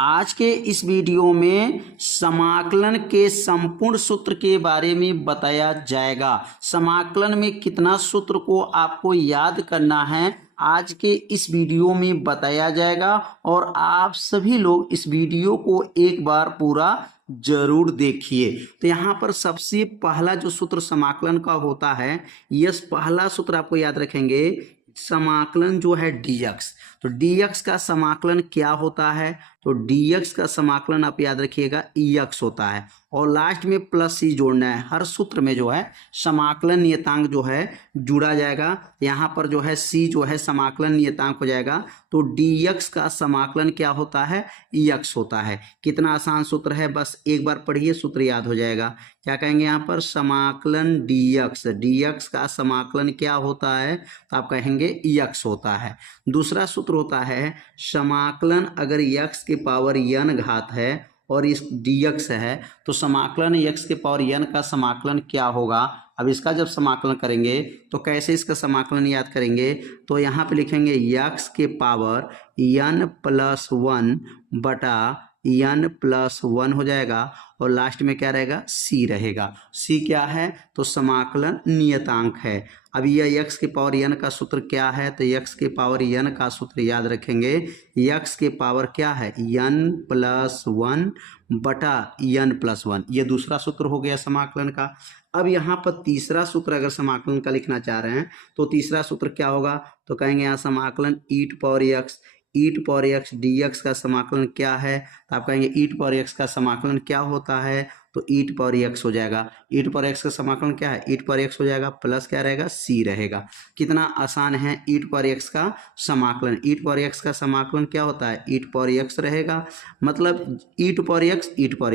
आज के इस वीडियो में समाकलन के संपूर्ण सूत्र के बारे में बताया जाएगा। समाकलन में कितना सूत्र को आपको याद करना है आज के इस वीडियो में बताया जाएगा और आप सभी लोग इस वीडियो को एक बार पूरा जरूर देखिए। तो यहाँ पर सबसे पहला जो सूत्र समाकलन का होता है, यस पहला सूत्र आपको याद रखेंगे, समाकलन जो है dx। तो dx का समाकलन क्या होता है? तो dx का समाकलन आप याद रखिएगा ex होता है और लास्ट में प्लस सी जोड़ना है। हर सूत्र में जो है समाकलन नियतांक जो है जुड़ा जाएगा। यहाँ पर जो है c जो है समाकलन नियतांक हो जाएगा। तो dx का समाकलन क्या होता है? ex होता है। कितना आसान सूत्र है, बस एक बार पढ़िए सूत्र याद हो जाएगा। क्या कहेंगे यहाँ पर? समाकलन dx का समाकलन क्या होता है? तो आप कहेंगे ex होता है। दूसरा सूत्र होता है समाकलन अगर x के पावर n घात है और इस dx है तो समाकलन x के पावर n का समाकलन क्या होगा? अब इसका जब समाकलन करेंगे तो कैसे इसका समाकलन याद करेंगे? तो यहाँ पे लिखेंगे x के पावर n प्लस 1 बटा n प्लस 1 हो जाएगा और लास्ट में क्या रहेगा? c रहेगा। c क्या है? तो समाकलन नियतांक है। अब यह x के पावर n का सूत्र क्या है? तो x के पावर n का सूत्र याद रखेंगे, x के पावर क्या है? n प्लस 1 बटा n प्लस 1। ये दूसरा सूत्र हो गया समाकलन का। अब यहाँ पर तीसरा सूत्र अगर समाकलन का लिखना चाह रहे हैं तो तीसरा सूत्र क्या होगा? तो कहेंगे यहाँ समाकलन e पावर x dx का समाकलन क्या है? तो आप कहेंगे e पावर x का समाकलन क्या होता है? तो e पावर x हो जाएगा। e पावर x का समाकलन क्या है? e पावर x हो जाएगा प्लस क्या रहेगा? c रहेगा। कितना आसान है e पावर x का समाकलन। e पावर x का समाकलन क्या होता है? e पावर x रहेगा, मतलब e पावर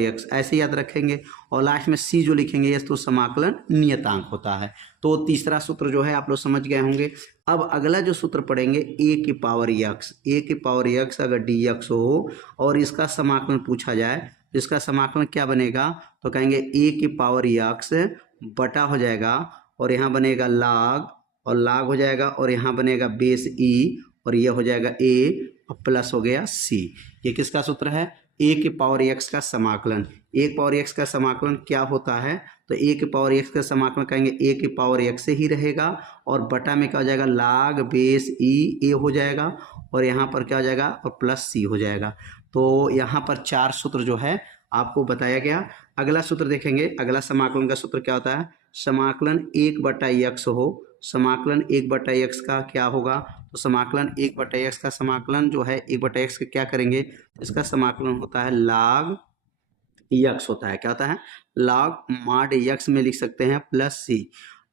x ऐसे याद रखेंगे और लास्ट में c जो लिखेंगे ये तो समाकलन नियतांक होता है। तो तीसरा सूत्र जो है आप लोग समझ गए होंगे। अब अगला जो सूत्र पढ़ेंगे a की पावर x अगर dx हो और इसका समाकलन पूछा जाए तो इसका समाकलन क्या बनेगा? तो कहेंगे a की पावर x बटा हो जाएगा और यहाँ बनेगा log और log हो जाएगा और यहाँ बनेगा बेस e और यह हो जाएगा a और प्लस हो गया c। ये किसका सूत्र है? a की पावर x का समाकलन। a की पावर x का समाकलन क्या होता है? तो a की पावर x का समाकलन कहेंगे a की पावर x से ही रहेगा और बटा में क्या हो जाएगा? log बेस e a हो जाएगा और यहाँ पर क्या हो जाएगा? और प्लस c हो जाएगा। तो यहाँ पर चार सूत्र जो है आपको बताया गया। अगला सूत्र देखेंगे। अगला समाकलन का सूत्र क्या होता है? समाकलन 1/x हो। समाकलन 1/x का क्या होगा? तो समाकलन 1/x का समाकलन जो है 1/x का क्या करेंगे? इसका समाकलन होता है log x होता है। क्या होता है? log mod x में लिख सकते हैं प्लस c।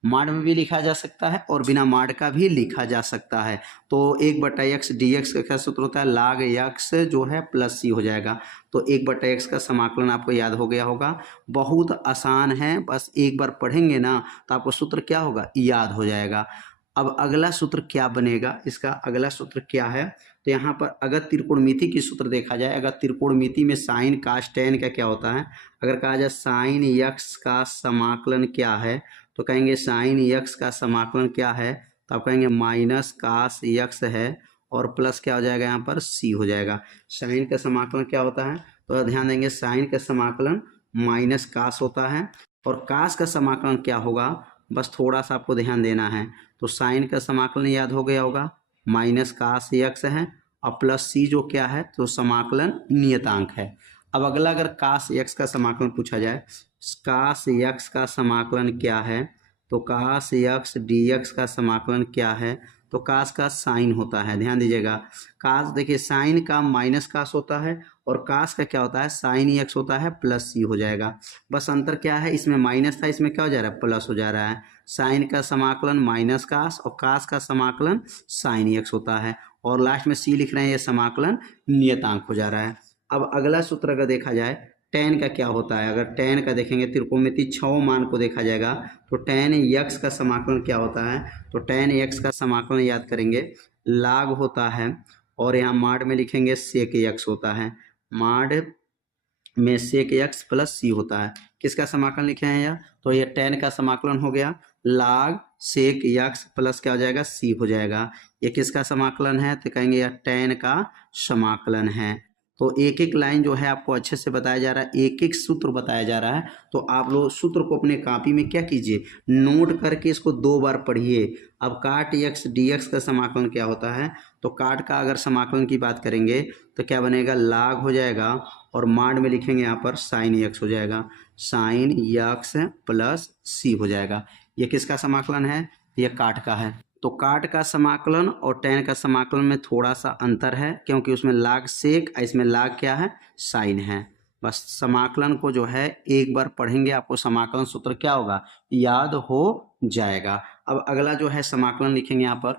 माड में भी लिखा जा सकता है और बिना माड का भी लिखा जा सकता है। तो 1/x dx का क्या सूत्र होता है? log x जो है प्लस c हो जाएगा। तो 1/x का समाकलन आपको याद हो गया होगा। बहुत आसान है, बस एक बार पढ़ेंगे ना तो आपको सूत्र क्या होगा? याद हो जाएगा। अब अगला सूत्र क्या बनेगा? इसका अगला सूत्र क्या है? तो यहाँ पर अगर त्रिकोणमिति की सूत्र देखा जाए, अगर त्रिकोणमिति में साइन कास टेन का क्या होता है? अगर कहा जाए साइन x का समाकलन क्या है तो कहेंगे साइन x का समाकलन क्या है? तो आप कहेंगे माइनस कास x है और प्लस क्या हो जाएगा? यहाँ पर c हो जाएगा। साइन का समाकलन क्या होता है? तो ध्यान देंगे साइन का समाकलन माइनस कास होता है और कास का समाकलन क्या होगा? बस थोड़ा सा आपको ध्यान देना है। तो साइन का समाकलन याद हो गया होगा, माइनस कास x है और प्लस c जो क्या है? तो समाकलन नियतांक है। अब अगला अगर कास x का समाकलन पूछा जाए, कास x का समाकलन क्या है? तो कास x dx का समाकलन क्या है? तो कास का साइन होता है। ध्यान दीजिएगा, कास देखिए साइन का माइनस कास होता है और कास का क्या होता है? साइन x होता है प्लस c हो जाएगा। बस अंतर क्या है? इसमें माइनस था, इसमें क्या हो जा रहा है? प्लस हो जा रहा है। साइन का समाकलन माइनस कास और कास का समाकलन साइन x होता है और लास्ट में c लिख रहे हैं, ये समाकलन नियतांक हो जा रहा है। अब अगला सूत्र अगर देखा जाए टेन का क्या होता है? अगर टेन का देखेंगे त्रिकोणमिति 6 मान को देखा जाएगा तो टेन x का समाकलन क्या होता है? तो टेन x का समाकलन याद करेंगे log होता है और यहाँ माड में लिखेंगे sec x होता है। माड में sec x प्लस c होता है। किसका समाकलन लिखे हैं यह? तो ये टेन का समाकलन हो गया log sec x प्लस क्या हो जाएगा? c हो जाएगा। ये किसका समाकलन है? तो कहेंगे यह टेन का समाकलन है। तो एक एक लाइन जो है आपको अच्छे से बताया जा रहा है, एक एक सूत्र बताया जा रहा है। तो आप लोग सूत्र को अपने कॉपी में क्या कीजिए, नोट करके इसको 2 बार पढ़िए। अब काट एक्स डी एक्स का समाकलन क्या होता है, तो काट का अगर समाकलन की बात करेंगे तो क्या बनेगा, लाग हो जाएगा और माड में लिखेंगे यहाँ पर साइन एक्स हो जाएगा, साइन एक्स प्लस सी हो जाएगा। ये किसका समाकलन है, ये काट का है। तो काट का समाकलन और टेन का समाकलन में थोड़ा सा अंतर है, क्योंकि उसमें लाग सेक, इसमें लाग क्या है, साइन है। बस समाकलन को जो है एक बार पढ़ेंगे, आपको समाकलन सूत्र क्या होगा याद हो जाएगा। अब अगला जो है समाकलन लिखेंगे यहाँ पर।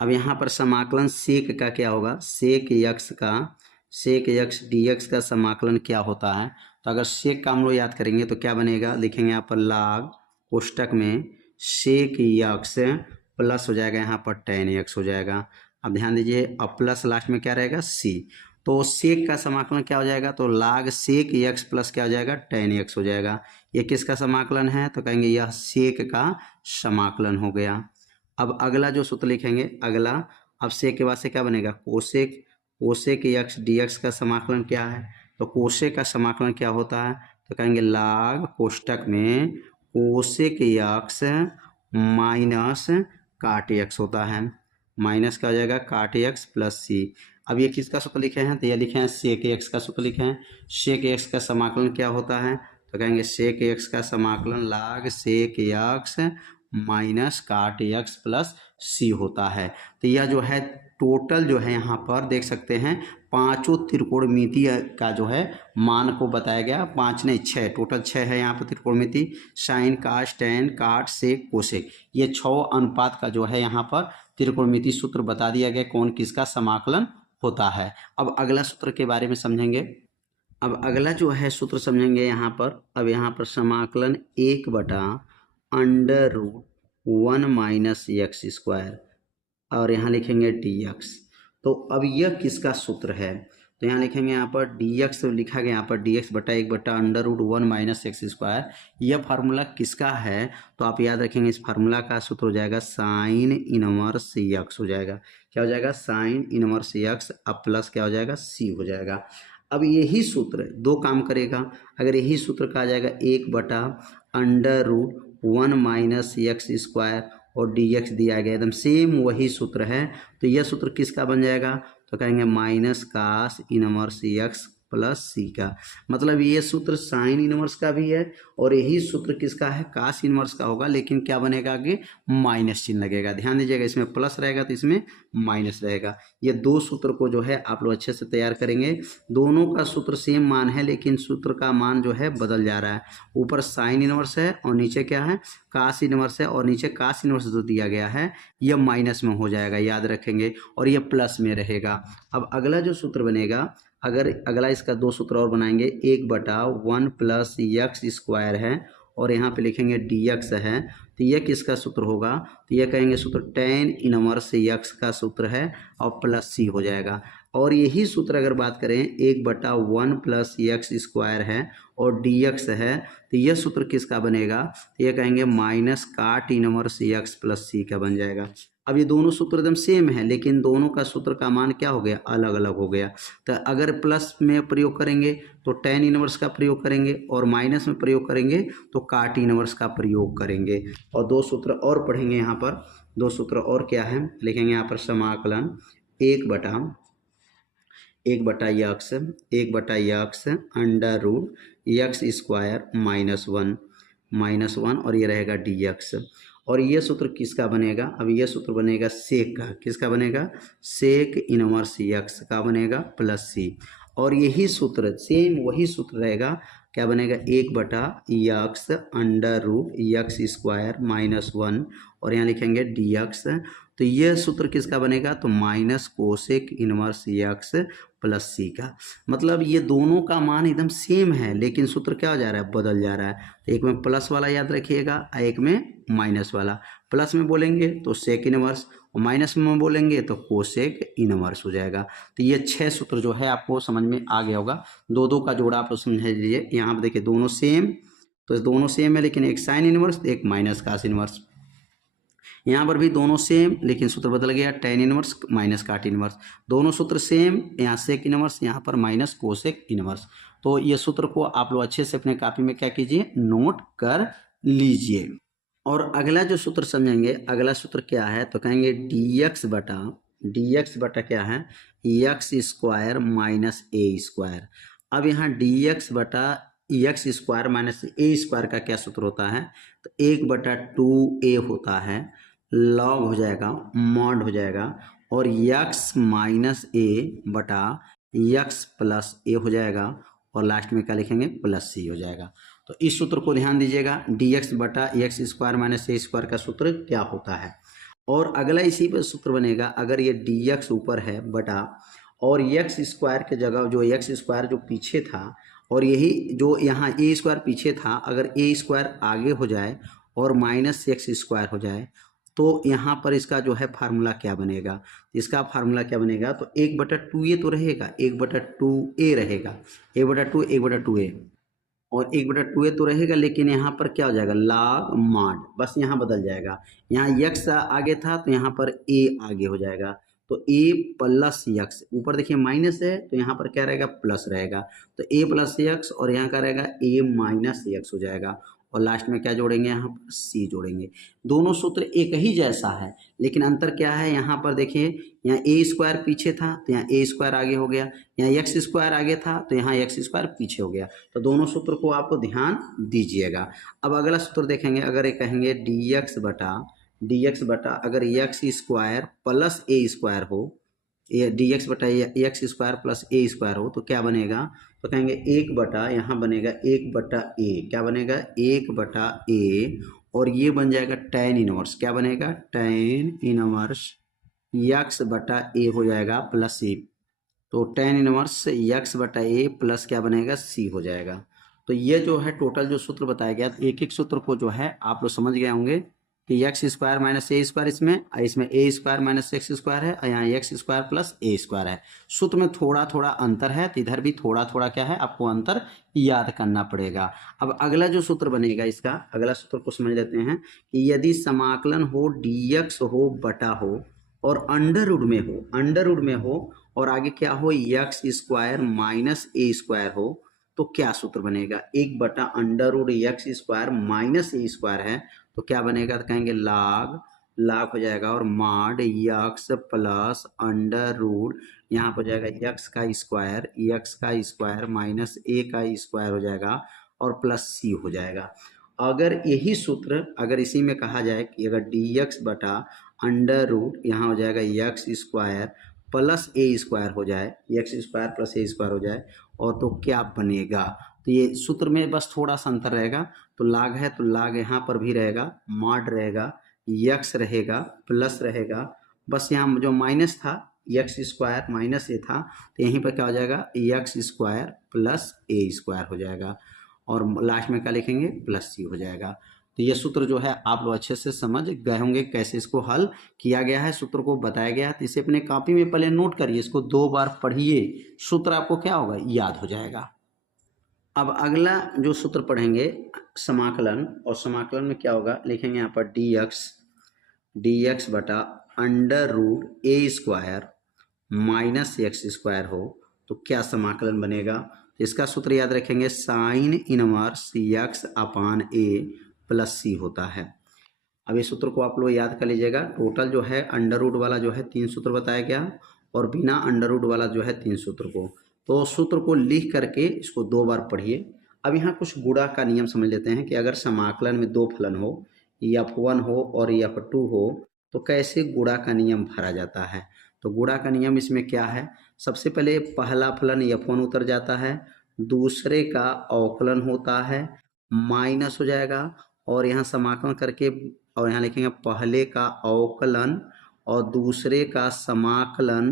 अब यहाँ पर समाकलन सेक का क्या होगा, सेक यक्स डी एक्स का समाकलन क्या होता है। तो अगर सेक का हम लोग याद करेंगे तो क्या बनेगा, लिखेंगे यहाँ पर लाग कोष्टक में सेक यक्स प्लस हो जाएगा यहाँ पर टेन एक्स हो जाएगा। अब ध्यान दीजिए, अब प्लस लास्ट में क्या रहेगा, सी। तो सेक का समाकलन क्या हो जाएगा, तो लाग सेक एक्स प्लस क्या हो जाएगा, टेन एक्स हो जाएगा। ये किसका समाकलन है, तो कहेंगे यह सेक का समाकलन हो गया। अब अगला जो सूत्र लिखेंगे, अगला अब सेक के बाद से क्या बनेगा, कोसेक एक्स डी एक्स का समाकलन क्या है, तो कोसेक का समाकलन क्या होता है, तो कहेंगे लाग कोष्टक में कोसेक एक्स माइनस काट एक्स होता है, माइनस का हो जाएगा काट एक्स प्लस सी। अब ये किसका सूत्र लिखे हैं, तो ये लिखे हैं सेक एक्स का सूत्र लिखे हैं। सेक एक्स का समाकलन क्या होता है, तो कहेंगे सेक एक्स का समाकलन लाग सेक एक्स माइनस काट एक्स प्लस सी होता है। तो यह जो है टोटल जो है यहाँ पर देख सकते हैं पांचों त्रिकोणमिति का जो है मान को बताया गया, 5 नहीं 6, टोटल 6 है यहाँ पर त्रिकोणमिति, साइन कास टेन काट सेक कोसेक, ये 6 अनुपात का जो है यहाँ पर त्रिकोणमिति सूत्र बता दिया गया कौन किसका समाकलन होता है। अब अगला सूत्र के बारे में समझेंगे। अब अगला जो है सूत्र समझेंगे यहाँ पर। अब यहाँ पर समाकलन 1/√1 माइनस एक्स स्क्वायर और यहाँ लिखेंगे dx। तो अब यह किसका सूत्र है, तो यहाँ लिखेंगे यहाँ पर dx लिखा गया, यहाँ पर dx बटा 1/√1 माइनस एक्स स्क्वायर। यह फार्मूला किसका है, तो आप याद रखेंगे इस फार्मूला का सूत्र हो जाएगा साइन इनवर्स एक्स हो जाएगा। क्या हो जाएगा, साइन इनवर्स एक्स अब प्लस क्या हो जाएगा, सी हो जाएगा। अब यही सूत्र 2 काम करेगा। अगर यही सूत्र कहा जाएगा 1/√1 माइनस एक्स स्क्वायर और dx दिया गया, एकदम सेम वही सूत्र है। तो यह सूत्र किसका बन जाएगा, तो कहेंगे minus cos inverse x plus C का। मतलब ये सूत्र साइन इनवर्स का भी है और यही सूत्र किसका है, कास इनवर्स का होगा, लेकिन क्या बनेगा आगे माइनस चिन्ह लगेगा। ध्यान दीजिएगा, इसमें प्लस रहेगा तो इसमें माइनस रहेगा। ये 2 सूत्र को जो है आप लोग अच्छे से तैयार करेंगे। दोनों का सूत्र सेम मान है, लेकिन सूत्र का मान जो है बदल जा रहा है। ऊपर साइन इनवर्स है और नीचे क्या है, कास इनवर्स है, और नीचे कास इनवर्स जो दिया गया है यह माइनस में हो जाएगा, याद रखेंगे, और यह प्लस में रहेगा। अब अगला जो सूत्र बनेगा, अगर अगला इसका 2 सूत्र और बनाएंगे, 1/1 प्लस एक्स स्क्वायर है और यहाँ पे लिखेंगे dx है, तो यह किसका सूत्र होगा, तो यह कहेंगे सूत्र टेन इनवर्स एक्स का सूत्र है और प्लस सी हो जाएगा। और यही सूत्र अगर बात करें 1/1 प्लस एक्स स्क्वायर है और dx है, तो यह सूत्र किसका बनेगा, तो यह कहेंगे माइनस काट इनवर्स एक्स प्लस सी का बन जाएगा। अब ये दोनों सूत्र एकदम सेम है, लेकिन दोनों का सूत्र का मान क्या हो गया, अलग अलग हो गया। तो अगर प्लस में प्रयोग करेंगे तो टेन इनवर्स का प्रयोग करेंगे और माइनस में प्रयोग करेंगे तो काट इनवर्स का प्रयोग करेंगे। और 2 सूत्र और पढ़ेंगे यहाँ पर। 2 सूत्र और क्या है, लिखेंगे यहाँ पर समाकलन 1/x under root x square -1 और ये रहेगा dx। और ये सूत्र किसका बनेगा, अब ये सूत्र बनेगा सेक का। किसका बनेगा, सेक इनवर्स एक्स का बनेगा प्लस सी। और यही सूत्र सेम वही सूत्र रहेगा, क्या बनेगा, 1/x under root x square -1 और यहाँ लिखेंगे dx। तो यह सूत्र किसका बनेगा, तो minus cosec inverse x plus C का। मतलब ये दोनों का मान एकदम सेम है, लेकिन सूत्र क्या हो जा रहा है, बदल जा रहा है। तो एक में प्लस वाला याद रखिएगा, एक में माइनस वाला। प्लस में बोलेंगे तो सेक इनवर्स और माइनस में बोलेंगे तो कोसेक इनवर्स हो जाएगा। तो ये 6 सूत्र जो है आपको समझ में आ गया होगा। 2 का जोड़ा आप लोग समझ लीजिए। यहाँ पर देखिए दोनों सेम, तो दोनों सेम है, लेकिन एक साइन इनवर्स एक माइनस कास इनवर्स। यहाँ पर भी दोनों सेम, लेकिन सूत्र बदल गया, tan इनवर्स माइनस काट इनवर्स, दोनों सूत्र सेम, यहाँ सेक इनवर्स, यहाँ पर माइनस कोसेक इनवर्स। तो ये सूत्र को आप लोग अच्छे से अपने कॉपी में क्या कीजिए, नोट कर लीजिए। और अगला जो सूत्र समझेंगे, अगला सूत्र क्या है, तो कहेंगे dx बटा क्या है, एक्स स्क्वायर माइनस ए स्क्वायर। अब यहाँ dx बटा एक्स स्क्वायर माइनस ए स्क्वायर का क्या सूत्र होता है, तो 1/2a होता है, लॉग हो जाएगा, मॉड हो जाएगा, और x माइनस ए बटा एक्स प्लस ए हो जाएगा, और लास्ट में क्या लिखेंगे, प्लस सी हो जाएगा। तो इस सूत्र को ध्यान दीजिएगा, dx बटा एक्स स्क्वायर माइनस ए स्क्वायर का सूत्र क्या होता है। और अगला इसी पर सूत्र बनेगा, अगर ये dx ऊपर है बटा, और एक्स स्क्वायर के जगह जो एक्स स्क्वायर जो पीछे था, और यही जो यहाँ ए स्क्वायर पीछे था, अगर ए स्क्वायर आगे हो जाए और माइनस एक्स स्क्वायर हो जाए, तो यहाँ पर इसका जो है फार्मूला क्या बनेगा, इसका फार्मूला क्या बनेगा, तो 1/2a तो रहेगा, 1/2a रहेगा, 1/2a और 1/2a तो रहेगा, लेकिन यहाँ पर क्या हो जाएगा, log mod, बस यहाँ बदल जाएगा, यहाँ x आगे था तो यहाँ पर a आगे हो जाएगा, तो a प्लस x, ऊपर देखिए माइनस है तो यहाँ पर क्या रहेगा, प्लस रहेगा, तो a प्लस x, और यहाँ क्या रहेगा, a माइनस x हो जाएगा, और लास्ट में क्या जोड़ेंगे, यहाँ पर c जोड़ेंगे। दोनों सूत्र एक ही जैसा है, लेकिन अंतर क्या है, यहाँ पर देखिए, यहाँ ए स्क्वायर पीछे था तो यहाँ ए स्क्वायर आगे हो गया, यहाँ एक्स स्क्वायर आगे था तो यहाँ एक्स स्क्वायर पीछे हो गया। तो दोनों सूत्र को आपको ध्यान दीजिएगा। अब अगला सूत्र देखेंगे, अगर ये कहेंगे dx बटा अगर एक्स स्क्वायर प्लस ए स्क्वायर हो, ये dx बटा एक्स स्क्वायर प्लस ए स्क्वायर हो, तो क्या बनेगा, तो कहेंगे 1 यहाँ बनेगा 1/a, क्या बनेगा, 1/a, और ये बन जाएगा tan इनवर्स, क्या बनेगा, tan इनवर्स एक्स बटा ए हो जाएगा प्लस सी, तो tan इनवर्स एक्स बटा ए प्लस क्या बनेगा, सी हो जाएगा। तो ये जो है टोटल जो सूत्र बताया गया, एक एक सूत्र को जो है आप लोग समझ गए होंगे कि एक्स स्क्वायर माइनस ए स्क्वायर, इसमें ए स्क्वायर माइनस एक्स स्क्वायर है, और यहाँ एक्स स्क्वायर प्लस ए स्क्वायर है। सूत्र में थोड़ा थोड़ा अंतर है, तो इधर भी थोड़ा थोड़ा क्या है, आपको अंतर याद करना पड़ेगा। अब अगला जो सूत्र बनेगा, इसका अगला सूत्र को समझ लेते हैं कि यदि समाकलन हो dx हो बटा हो और अंडर रूट में हो और आगे क्या हो, एक्स स्क्वायर माइनस ए स्क्वायर हो, तो क्या सूत्र बनेगा, 1/√x स्क्वायर माइनस ए स्क्वायर है, तो क्या बनेगा, तो कहेंगे log हो जाएगा, और mod x plus under root, यहाँ पर हो जाएगा x का स्क्वायर माइनस a का स्क्वायर हो जाएगा, और प्लस c हो जाएगा। अगर यही सूत्र अगर इसी में कहा जाए कि अगर dx बटा अंडर रूट, यहाँ हो जाएगा एक्स स्क्वायर प्लस ए स्क्वायर हो जाए, एक्स स्क्वायर प्लस ए स्क्वायर हो जाए, और तो क्या बनेगा, तो ये सूत्र में बस थोड़ा सा अंतर रहेगा, तो लाग है तो लाग यहाँ पर भी रहेगा, मॉड रहेगा, एक्स रहेगा प्लस रहेगा, बस यहाँ जो माइनस था एक्स स्क्वायर माइनस ए था, तो यहीं पर क्या हो जाएगा, एक्स स्क्वायर प्लस ए स्क्वायर हो जाएगा, और लास्ट में क्या लिखेंगे, प्लस सी हो जाएगा। तो ये सूत्र जो है आप लोग अच्छे से समझ गए होंगे कैसे इसको हल किया गया है, सूत्र को बताया गया है। तो इसे अपने कॉपी में पहले नोट करिए, इसको 2 बार पढ़िए, सूत्र आपको क्या होगा, याद हो जाएगा। अब अगला जो सूत्र पढ़ेंगे समाकलन, और समाकलन में क्या होगा, लिखेंगे यहाँ पर dx बटा अंडर रूट ए स्क्वायर माइनस एक्स स्क्वायर हो, तो क्या समाकलन बनेगा, तो इसका सूत्र याद रखेंगे, साइन इनवर्स एक्स अपान ए प्लस सी होता है। अब इस सूत्र को आप लोग याद कर लीजिएगा। टोटल जो है अंडर रूट वाला जो है 3 सूत्र बताया गया, और बिना अंडर रूट वाला जो है 3 सूत्र को, तो सूत्र को लिख करके इसको 2 बार पढ़िए। अब यहाँ कुछ गुणा का नियम समझ लेते हैं कि अगर समाकलन में 2 फलन हो, f1 हो और f2 हो, तो कैसे गुणा का नियम भरा जाता है। तो गुणा का नियम इसमें क्या है, सबसे पहले पहला फलन f1 उतर जाता है, दूसरे का अवकलन होता है, माइनस हो जाएगा, और यहाँ समाकलन करके, और यहाँ लिखेंगे पहले का अवकलन और दूसरे का समाकलन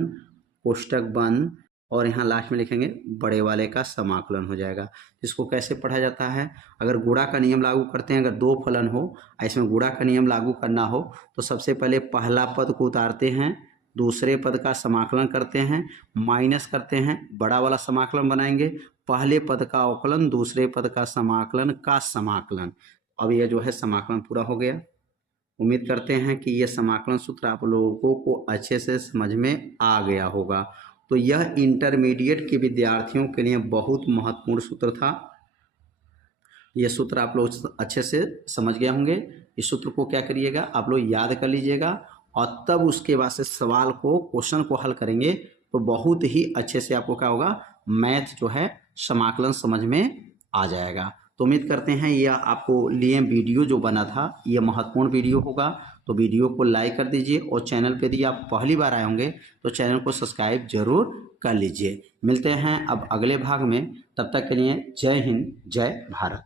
कोष्टक बंद, और यहाँ लास्ट में लिखेंगे बड़े वाले का समाकलन हो जाएगा। इसको कैसे पढ़ा जाता है, अगर गुणा का नियम लागू करते हैं, अगर 2 फलन हो इसमें गुणा का नियम लागू करना हो, तो सबसे पहले पहला पद को उतारते हैं, दूसरे पद का समाकलन करते हैं, माइनस करते हैं, बड़ा वाला समाकलन बनाएंगे, पहले पद का अवकलन दूसरे पद का समाकलन का समाकलन। अब यह जो है समाकलन पूरा हो गया। उम्मीद करते हैं कि यह समाकलन सूत्र आप लोगों को अच्छे से समझ में आ गया होगा। तो यह इंटरमीडिएट के विद्यार्थियों के लिए बहुत महत्वपूर्ण सूत्र था। यह सूत्र आप लोग अच्छे से समझ गए होंगे। इस सूत्र को क्या करिएगा, आप लोग याद कर लीजिएगा और तब उसके बाद से सवाल को, क्वेश्चन को हल करेंगे तो बहुत ही अच्छे से आपको क्या होगा, मैथ जो है समाकलन समझ में आ जाएगा। तो उम्मीद करते हैं यह आपको लिए वीडियो जो बना था यह महत्वपूर्ण वीडियो होगा। तो वीडियो को लाइक कर दीजिए और चैनल पे यदि आप पहली बार आए होंगे तो चैनल को सब्सक्राइब जरूर कर लीजिए। मिलते हैं अब अगले भाग में, तब तक के लिए जय हिंद, जय भारत।